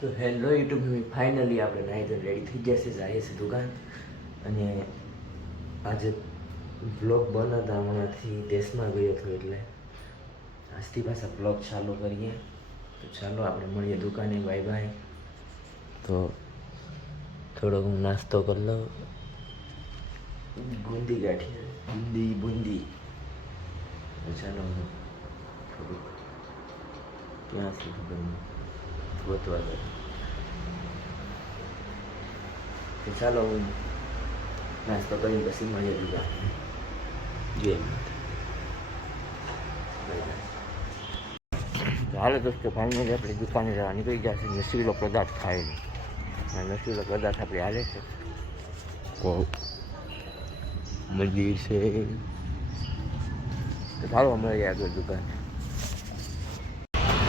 તો hello YouTube finally આપણે નાહી તો રેડી થઈ જશે જઈએ છીએ દુકાન અને આજે બ્લોગ બનાવતા હમણાંથી દેશમાં ગયો હતો એટલે આજથી પાછા બ્લોગ ચાલુ કરીએ તો ચાલો આપણે મળીએ દુકાને બાય બાય તો થોડોક હું નાસ્તો કરી લઉં બુંદી ગાંઠિયા બુંદી તો ચાલો હું થોડુંક ક્યાંથી ખબર ગોતવા ગયો તો ચાલો હું નાસ્તો કરીને પછી મળીએ દુકાન જય હાલો દોસ્તો ફાઇનલી આપણે દુકાને જવા નીકળી જશે નશીલો પદાર્થ ખાઈને નશીલો પદાર્થ આપણે હાલે છે મંદિર છે તો ચાલો મળીએ આગળ દુકાન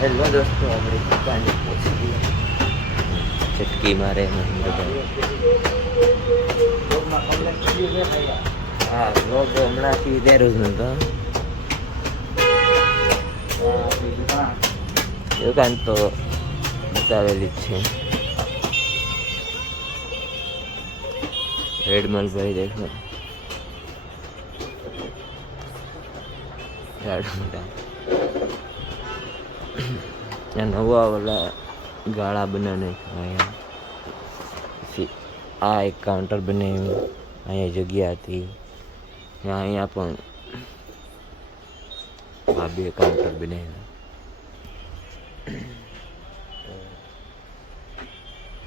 હેલો દોસ્તો આપણે દુકાને પહોંચી ગયા ચટકી મારે હા બ્લોગ હમણાંથી દેરોજ નતો દુકાન તો બતાવેલી જ છે રેડમલભાઈ દેખો ત્યાં નવા ઓલા ગાળા બનાવીને પછી આ એક કાઉન્ટર બનાવ્યું અહીંયા જગ્યા હતી અહીંયા પણ આ બે કાઉન્ટર બનાવ્યા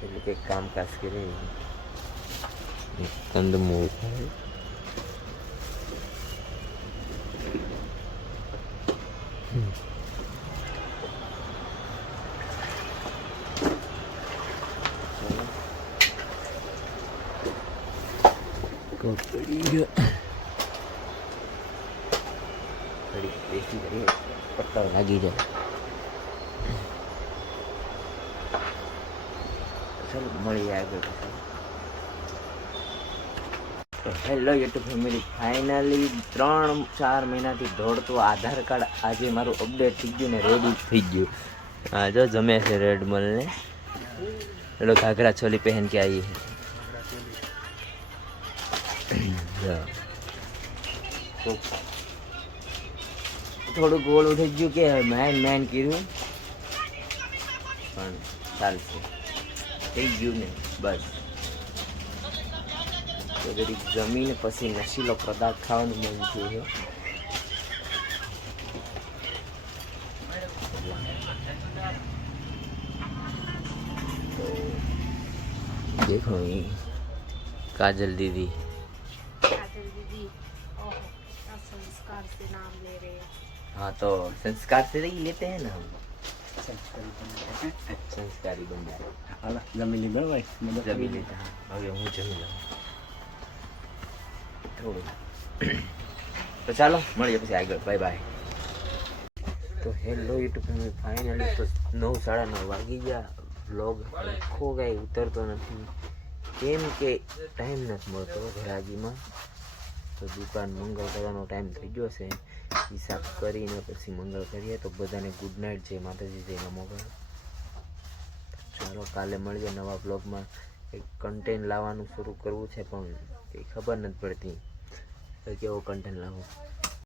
એટલે કંઈક કામકાજ કરે કંદમૂળ પટ્ટા લાગી જાય ચાલો મળીએ આગળ તો હેલો યુટ્યુબ ફેમિલી ફાઇનલી 3-4 મહિનાથી દોડતું આધાર કાર્ડ આજે મારું અપડેટ થઈ ગયું ને રેડી થઈ ગયું હા જો જમે છે રેડમલને પેલો ઘાઘરા ચોલી પહેન કે આવી છે થોડું ગોળ થઈ ગયું કે મેન કર્યું પણ ચાલશે થઈ ગયું ને બસ તો જરીક જમીને પછી નશીલો પદાર્થ ખાવાનું મન થયું છે देखो ये काजल दीदी संस्कार से नाम ले रहे हैं हाँ तो संस्कार से ही लेते हैं ना हम संस्कारी बन जाए जमी लीધો ભાઈ જમી લેતા હવે હું જમી લઉં થોડું તો ચાલો મળીએ પછી આગળ બાય બાય તો હેલો યુટ્યુબ ફાઇનલી તો 9:30 વાગી ગયા વ્લોગ આખો કાંઈ ઉતરતો નથી કેમ કે ટાઈમ નથી મળતો ઘરાગીમાં તો દુકાન મંગળ કરવાનો ટાઈમ થઈ ગયો છે હિસાબ કરીને પછી મંગળ કરીએ તો બધાને ગુડ નાઇટ જય માતાજી જય નમો ગણ ચાલો કાલે મળીએ નવા બ્લોગમાં એક કન્ટેન્ટ લાવવાનું શરૂ કરવું છે પણ કંઈ ખબર નથી પડતી તો કેવો કન્ટેન્ટ લાવવું